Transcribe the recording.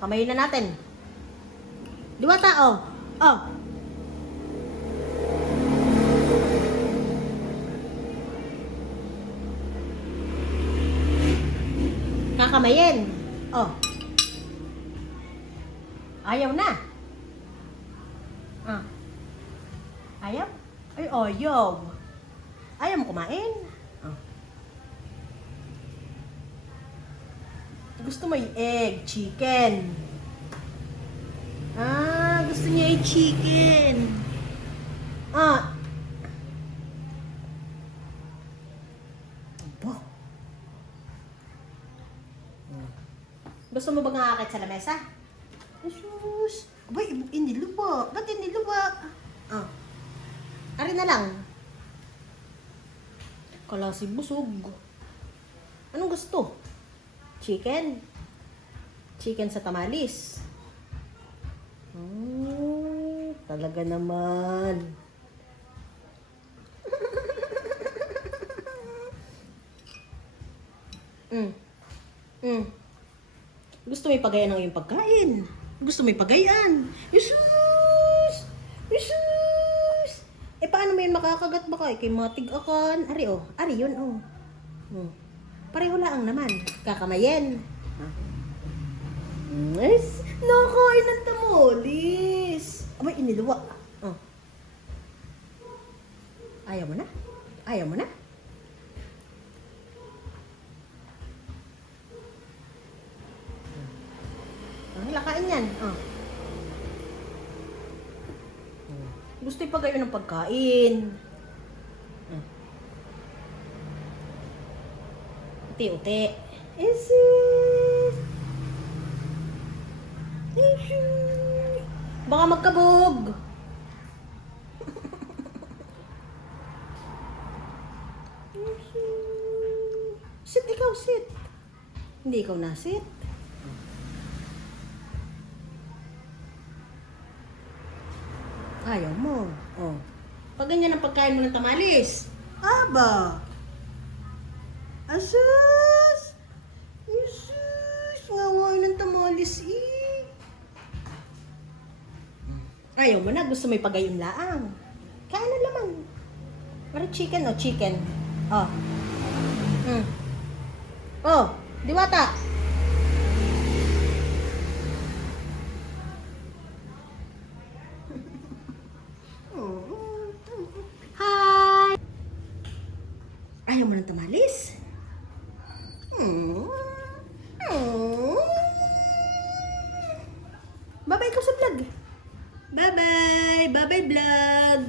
Kakamayin na natin. Diwata, oh. Oh. Kakamayin. Oh. Ayaw na. Ah. Ayaw? Ay, ayaw. Ayaw mo kumain? Oh. Gusto mo yung egg, chicken. Ah, gusto niya yung chicken. Ah. Aba. Gusto mo ba nga akit sa lamesa? Jesus. Abay, iniluwa. Ba't iniluwa? Ah. Ari na lang. Kalasi busog. Anong gusto? Chicken? Chicken sa tamalis. Hmm, talaga naman. mm. Mm. Gusto mo ipagayan ng iyong pagkain. Gusto mo ipagayan. Jesus! Jesus! Eh, paano mo yun makakagat ba kay? Kay matig akan. Ari, oh. Ari, yun, oh. Hmm. Pareho lang naman. Kakamayin. Yes. Nakain ng tamolis. Abay, iniluwa. Oh. Ayaw mo na? Ayaw mo na? Ah, lakain yan. Oh. Gusto ipagayo ng pagkain. Uti-uti. Isis! Isis! Baka magkabog. sit, ikaw, sit. Hindi ikaw na, sit. Ayaw mo. Oh. Pag ganyan ang pagkain mo ng tamalis. Aba. Asus! Asus! Ngawain ng tamalis eh. Ayaw mo na. Gusto mo ipagayon laang. Kaya na lamang. Pero chicken o chicken. Oh. Mm. Oh, diwata. Hi! Ayaw mo ng tamalis? Hmm. Hmm. Bye-bye ka sa vlog. Bye-bye! Bye-bye vlog!